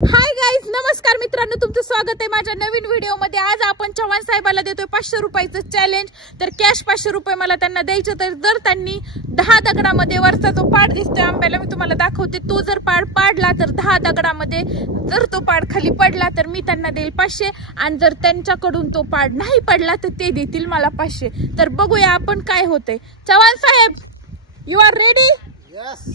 Hi guys, नमस्कार मित्रांनो, तुमचं स्वागत आहे माझ्या नवीन व्हिडिओ मध्ये। आज आपण चव्हाण साहेबाला देतोय 500 रुपयाचं चॅलेंज। तर कॅश 500 रुपये मला त्यांना द्यायचं। तर जर त्यांनी 10 दगडामध्ये वरचा जो पाड दिसतोय आंब्याला मी तुम्हाला दाखवते, तो जर पाड पाडला तर 10 दगडामध्ये जर तो पाड खाली पडला तर मी त्यांना देईल 500, आणि जर त्यांच्याकडून तो पाड नाही पडला तर ते देतील मला 500। तर बघूया आपण काय होतंय। चव्हाण साहेब, यू आर रेडी? यस।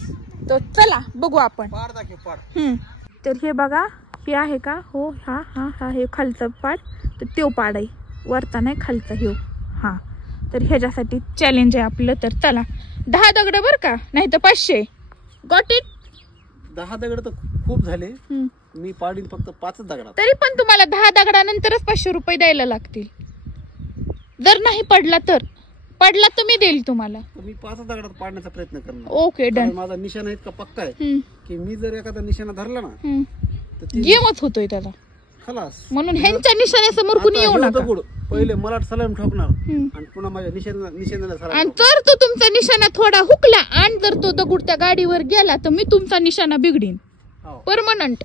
तो चला बघू आपण। पाड दाखव, पाड। तर हे बघा, हे आहे का? हो, हा हा हा, हे खालचं पाड, तर तो पाड आहे, वरता नाही खालचा हे। हा, तर ह्याच्यासाठी चॅलेंज आहे आपलं। तर चला, 10 दगड बर का, नाही तर 500। Got it? 10 दगड तर खूप झाले, मी पाडीन फक्त 5 दगडात। तरी पण तुम्हाला 10 दगडानंतरच 500 रुपये द्यायला लागतील। जर नाही पडला तर मी देईल तुम्हाला। मी 5 दगडात पाडण्याचा प्रयत्न करणार। Okay, done. माझा निशाणा इतका पक्का आहे की मी जर एखादा निशाणा धरला ना तर गेमच होतोय त्याला, खलास। म्हणून ह्यांच्या निशाण्यासमोर कुणी येऊ नका। दगड पहिले मला सलाम ठोकणार आणि पुन्हा माझ्या निशाण्याला सलाम। आणि जर तो तुमचा निशाणा थोडा हुकला आणि जर तो दगड त्या गाडीवर गेला तर मी तुमचा निशाणा बिघडीन परमनंट।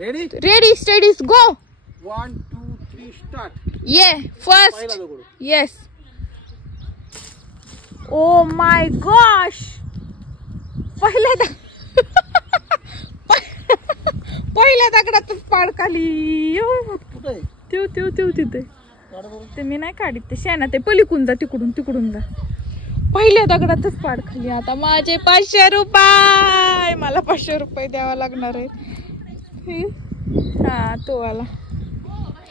रेडी? रेडी, स्टेडी, गो। 1 2 3 स्टार्ट। ये फर्स्ट। पहिला दगड। येस। ओ माय गॉश, पहिल्या दगडातच पाड खाली। कुठे आहे? तिथे काढ बरं। ते मी नाही काढित, ते शेणा ते पलीकडून जा, तिकडून जा। पहिल्या दगडातच पाड खाली। आता माझे 500 रुपये, मला 500 रुपये द्यावा लागणार आहे। हा, तो आला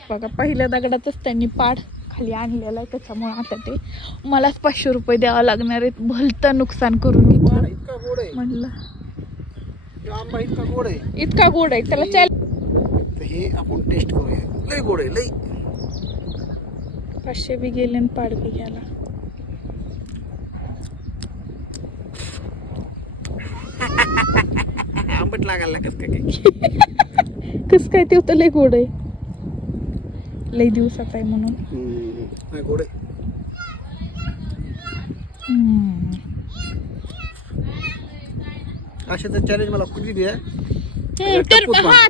बघा, पहिल्या दगडातच त्यांनी पाड खाली आणलेला आहे, त्याच्यामुळे आता ते मलाच 500 रुपये द्यावा लागणार आहेत। भलतं नुकसान करून घेतलं इतका गोड आहे म्हणलं। आंबा इतका गोड आहे, इतका गोड आहे त्याला तर हे आपण टेस्ट करूया। लय गोड आहे, लय। 500 बी गेले आणि पाड बी गेला। आंबट लागायला कस काय? कस काय? ते तर लय गोड आहे, लय दिवसाचा आहे म्हणून। गोड आहे। अशाचं चॅलेंज मला कुठे द्या।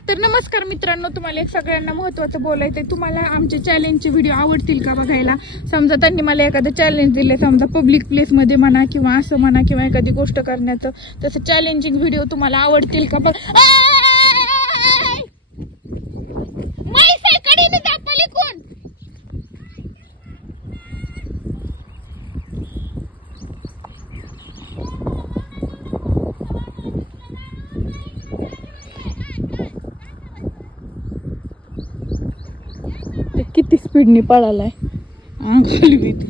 तर नमस्कार मित्रांनो, तुम्हाला एक सगळ्यांना महत्वाचं बोलायचंय। तुम्हाला आमचे चॅलेंजचे व्हिडिओ आवडतील का बघायला? समजा त्यांनी मला एखादं चॅलेंज दिले, समजा पब्लिक प्लेस मध्ये म्हणा किंवा असं म्हणा, किंवा एखादी गोष्ट करण्याचं, तसं चॅलेंजिंग व्हिडिओ तुम्हाला आवडतील का? किती स्पीडनी पळालाय, खाली भीती।